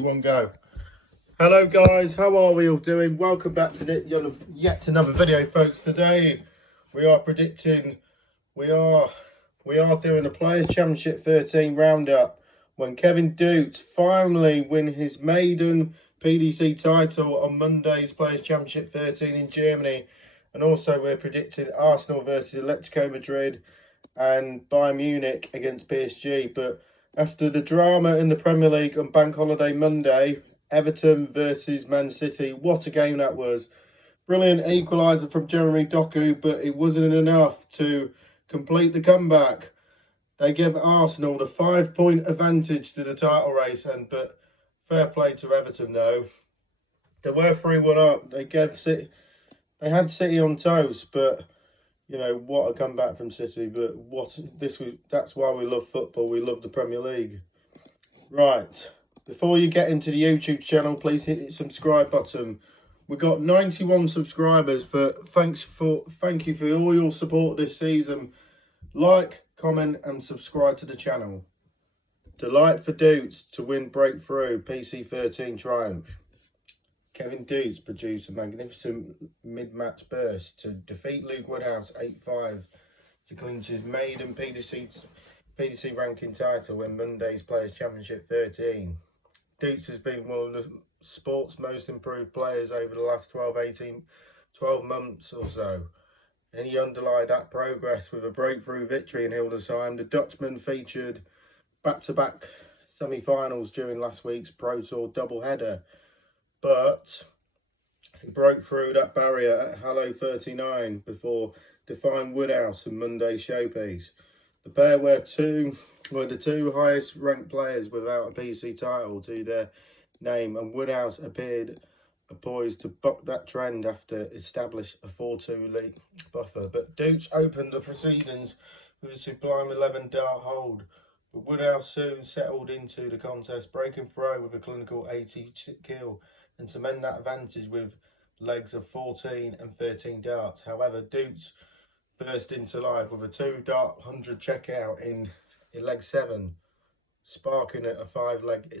One go. Hello guys, how are we all doing? Welcome back to yet another video, folks. Today we are predicting we are doing a Players Championship 13 roundup when Kevin Doets finally win his maiden PDC title on Monday's Players Championship 13 in Germany, and also we're predicting Arsenal versus Atletico Madrid and Bayern Munich against PSG. But after the drama in the Premier League on Bank Holiday Monday, Everton versus Man City, what a game that was. Brilliant equaliser from Jeremy Doku, but it wasn't enough to complete the comeback. They give Arsenal the 5-point advantage to the title race, but fair play to Everton though. They were 3-1 up. They had City on toast, but you know, what a comeback from City. But that's why we love football. We love the Premier League. Right. Before you get into the YouTube channel, please hit the subscribe button. We got 91 subscribers. Thank you for all your support this season. Like, comment and subscribe to the channel. Delight for Doets to win breakthrough PC 13 triumph. Kevin Doets produced a magnificent mid-match burst to defeat Luke Woodhouse 8-5 to clinch his maiden PDC ranking title in Monday's Players Championship 13. Doets has been one of the sport's most improved players over the last 12 months or so. And he underlined that progress with a breakthrough victory in Hildesheim. The Dutchman featured back-to-back semi-finals during last week's Pro Tour doubleheader. But he broke through that barrier at Hallo 39 before defying Woodhouse in Monday's showpiece. The pair were the two highest ranked players without a PC title to their name, and Woodhouse appeared poised to buck that trend after establish a 4-2 league buffer. But Doets opened the proceedings with a sublime 11-dart hold, but Woodhouse soon settled into the contest, breaking through with a clinical 80 kill and cement that advantage with legs of 14 and 13 darts. However, Doets burst into life with a 2-dart 100 checkout in leg 7, sparking a 5-leg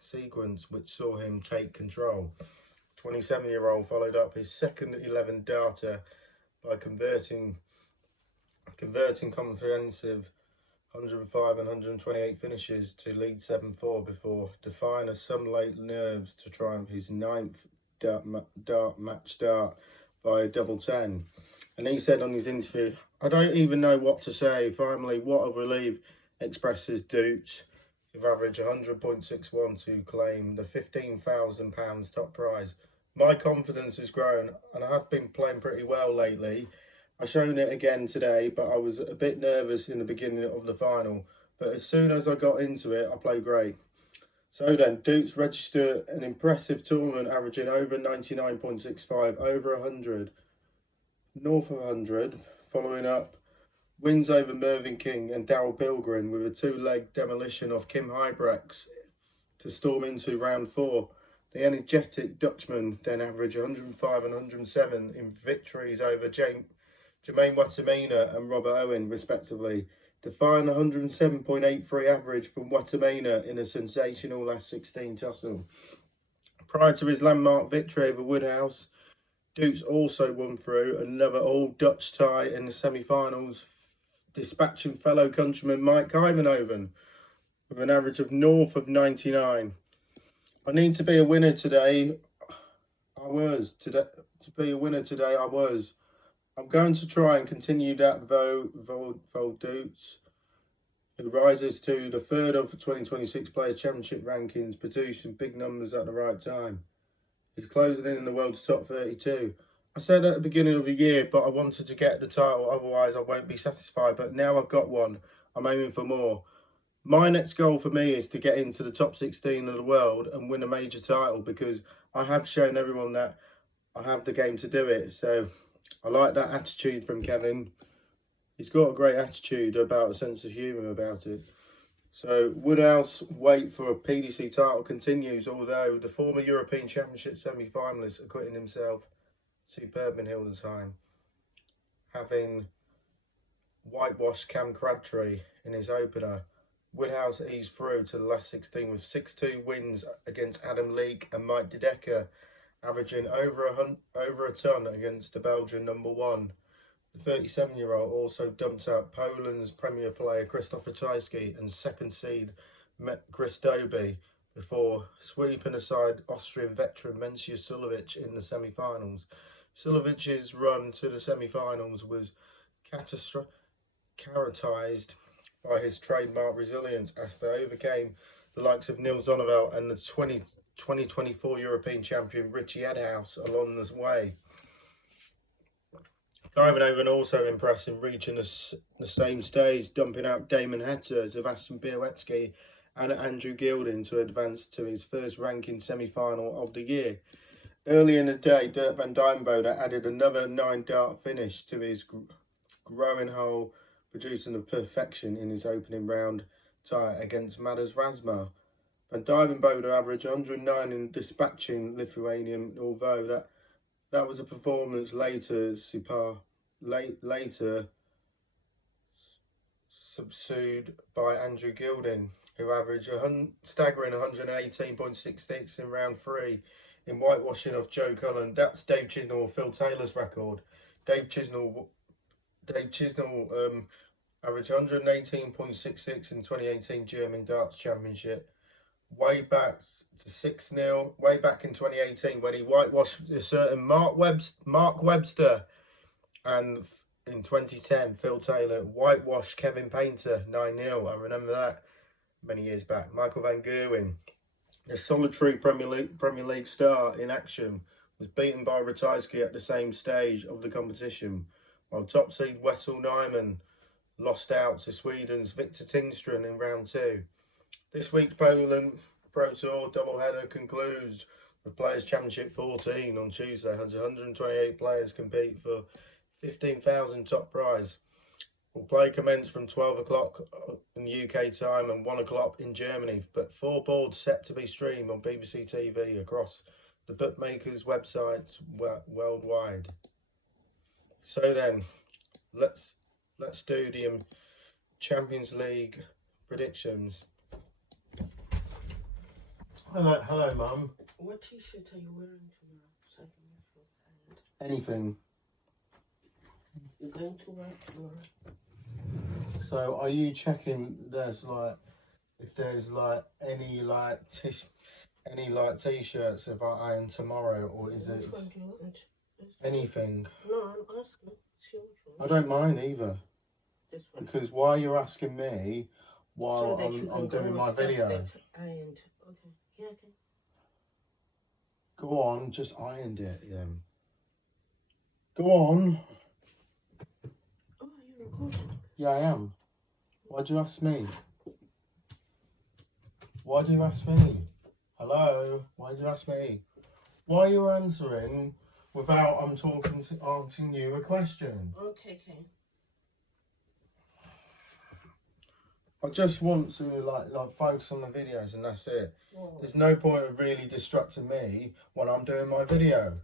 sequence which saw him take control. 27-year-old followed up his second 11-darter by converting comprehensive 105 and 128 finishes to lead 7-4 before defying some late nerves to triumph his 9th match start by a double 10. And he said on his interview, "I don't even know what to say. Finally, what a relief," expresses Doets, with average 100.61 to claim the £15,000 top prize. "My confidence has grown and I have been playing pretty well lately. I shown it again today, but I was a bit nervous in the beginning of the final. But as soon as I got into it, I played great." So then, Doets registered an impressive tournament, averaging over 99.65, over 100, north of 100, following up wins over Mervyn King and Darryl Pilgrim with a 2-leg demolition of Kim Huybrechts to storm into round 4. The energetic Dutchman then averaged 105 and 107 in victories over Jermaine Watamena and Robert Owen, respectively, defying the 107.83 average from Watamena in a sensational last 16 tussle. Prior to his landmark victory over Woodhouse, Doets also won through another all-Dutch tie in the semi-finals, dispatching fellow countryman Mike Ivanhoven with an average of north of 99. I need to be a winner today. I was. I'm going to try and continue that Doets, who rises to the 3rd of 2026 Players Championship rankings, producing big numbers at the right time. He's closing in the world's top 32. I said at the beginning of the year, but I wanted to get the title, otherwise I won't be satisfied. But now I've got one. I'm aiming for more. My next goal for me is to get into the top 16 of the world and win a major title, because I have shown everyone that I have the game to do it. So I like that attitude from Kevin. He's got a great attitude about a sense of humour about it. So Woodhouse wait for a PDC title continues, although the former European Championship semi-finalist acquitting himself superb in Hildesheim, having whitewashed Cam Crabtree in his opener. Woodhouse eased through to the last 16 with 6-2 wins against Adam Leake and Mike De Decker, averaging over a ton against the Belgian number one. The 37-year-old also dumped out Poland's Premier player Krzysztof Ratajski and second seed Chris Dobie before sweeping aside Austrian veteran Mencia Sulovic in the semi-finals. Sulovic's run to the semi-finals was characterised by his trademark resilience after overcame the likes of Nils Zonneveld and the 2024 European champion Richie Edhouse along the way. Ivanhoven also impressed in reaching the same stage, dumping out Damon Hector, Sebastian Białecki and Andrew Gilding to advance to his first ranking semi-final of the year. Early in the day, Dirk van Dijvenbode added another 9-dart finish to his growing hole, producing the perfection in his opening round tie against Madas Razma. Van Dijvenbode averaged 109 in dispatching Lithuanian, although that was a performance later subsued by Andrew Gilding, who averaged a staggering 118.66 in round 3 in whitewashing of Joe Cullen. That's Dave Chisnell or Phil Taylor's record. Dave Chisnell averaged 118.66 in 2018 German Darts Championship. Way back to 6-0, way back in 2018 when he whitewashed a certain Mark Webster. And in 2010, Phil Taylor whitewashed Kevin Painter 9-0. I remember that many years back. Michael Van Gerwen, the solitary Premier League star in action, was beaten by Ratajski at the same stage of the competition, while top seed Wessel Nyman lost out to Sweden's Victor Tingström in round 2. This week's Poland Pro Tour doubleheader concludes with Players' Championship 14 on Tuesday. 128 players compete for 15,000 top prize. Will play commence from 12 o'clock in UK time and 1 o'clock in Germany, but 4 boards set to be streamed on BBC TV across the bookmakers' websites worldwide. So then, let's do the Champions League predictions. Hello, Mum. What t-shirt are you wearing tomorrow? So I can feel tired. Anything. You're going to work tomorrow? So, are you checking if there's any t-shirts if I iron tomorrow, or is Which it one do you want? anything? No, I'm asking. It's your choice. I don't mind either. This one. Because why you're asking me while so that I'm doing my video? Ironed. Okay. Yeah, okay. Go on, just ironed it then. Go on. Oh, are you recording? Yeah, I am. Why'd you ask me? Why do you ask me? Hello? Why'd you ask me? Why are you answering without I'm asking you a question? Okay. I just want to like focus on the videos and that's it. Whoa. There's no point of really distracting me when I'm doing my video.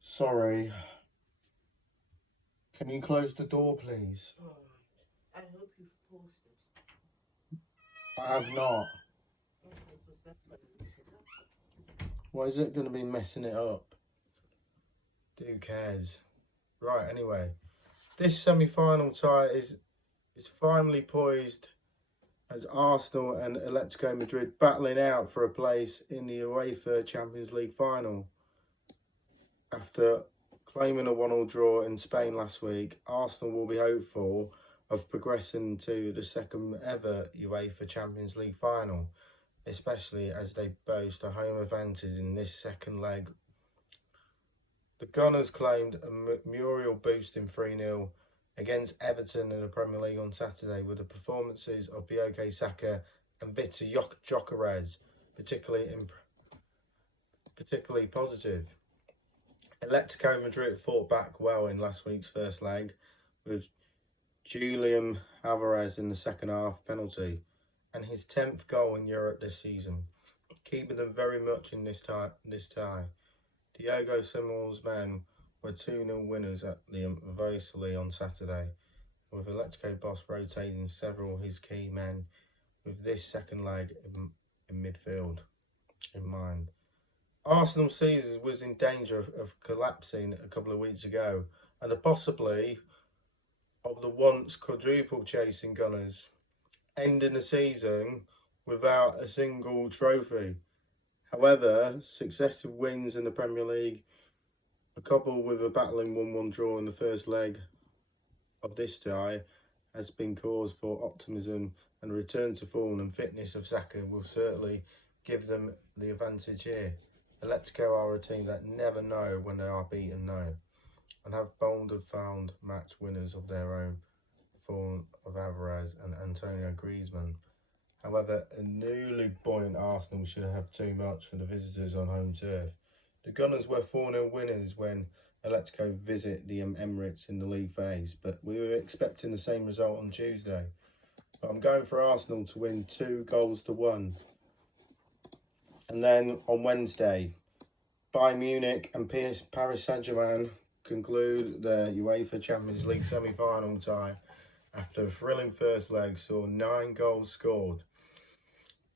Sorry. Can you close the door, please? Alright. I hope you've posted. I have not. Okay, because that's what you set up. Why is it going to be messing it up? Who cares? Right, anyway. This semi-final tie is finally poised as Arsenal and Atletico Madrid battling out for a place in the UEFA Champions League final. After claiming a 1-1 draw in Spain last week, Arsenal will be hopeful of progressing to the second ever UEFA Champions League final, especially as they boast a home advantage in this second leg. The Gunners claimed a Muriel boost in 3-0 against Everton in the Premier League on Saturday, with the performances of Bukayo Saka and Victor Gyökeres particularly positive. Atletico Madrid fought back well in last week's first leg, with Julian Alvarez in the second half penalty and his 10th goal in Europe this season, keeping them very much in this tie. Diogo Simeone's men were 2-0 winners at the Vosli on Saturday, with Atletico boss rotating several of his key men with this second leg in midfield in mind. Arsenal season was in danger of collapsing a couple of weeks ago, and possibly of the once quadruple chasing Gunners ending the season without a single trophy. However, successive wins in the Premier League, coupled with a battling 1-1 draw in the first leg of this tie, has been cause for optimism, and a return to form and fitness of Saka will certainly give them the advantage here. Atletico are a team that never know when they are beaten now, and have boldly found match winners of their own, form of Alvarez and Antonio Griezmann. However, a newly buoyant Arsenal should have too much for the visitors on home turf. The Gunners were 4-0 winners when Atletico visit the Emirates in the league phase, but we were expecting the same result on Tuesday. But I'm going for Arsenal to win 2-1. And then on Wednesday, Bayern Munich and Paris Saint-Germain conclude their UEFA Champions League semi-final tie after a thrilling first leg saw 9 goals scored.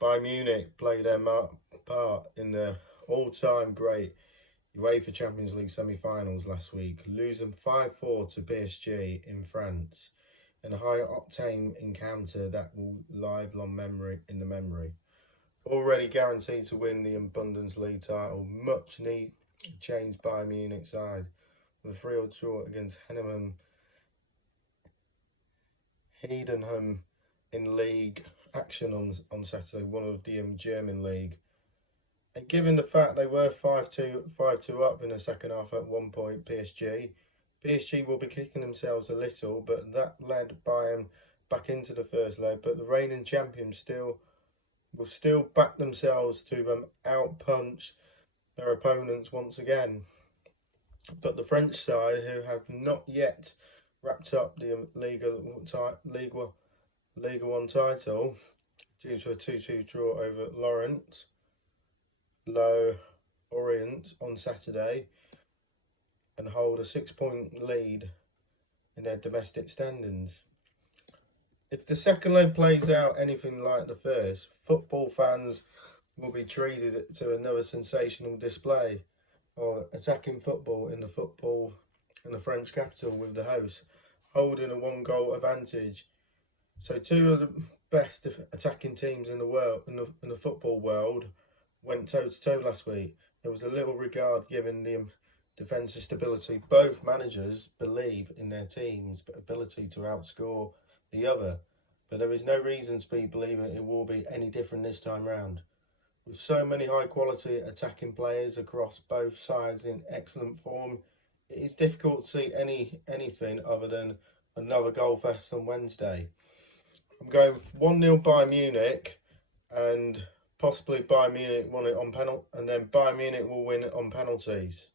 Bayern Munich played their part in the all-time great UEFA Champions League semi-finals last week, losing 5-4 to PSG in France in a high-octane encounter that will live long in the memory. Already guaranteed to win the Bundesliga title, much need change Bayern Munich side with a 3-0 draw against Heidenheim in league action on Saturday, one of the German league. And given the fact they were 5-2 up in the second half at one point, PSG will be kicking themselves a little, but that led Bayern back into the first leg. But the reigning champions will still back themselves to outpunch their opponents once again. But the French side, who have not yet wrapped up the Liga 1 title due to a 2-2 draw over Lorient on Saturday, and hold a 6-point lead in their domestic standings. If the second leg plays out anything like the first, football fans will be treated to another sensational display of attacking football in the French capital, with the host holding a 1-goal advantage. So 2 of the best attacking teams in the world, in the football world, went toe-to-toe last week. There was a little regard given the defensive stability. Both managers believe in their team's ability to outscore the other, but there is no reason to be believing it will be any different this time round. With so many high-quality attacking players across both sides in excellent form, it is difficult to see anything other than another goal fest on Wednesday. I'm going 1-0 Bayern Munich, and possibly Bayern Munich won it on penalty, and then Bayern Munich will win it on penalties.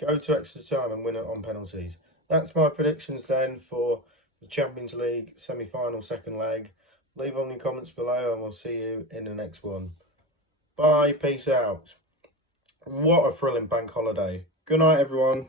Go to extra time and win it on penalties. That's my predictions then for the Champions League semi-final second leg. Leave on your comments below, and we'll see you in the next one. Bye, peace out. What a thrilling bank holiday. Good night, everyone.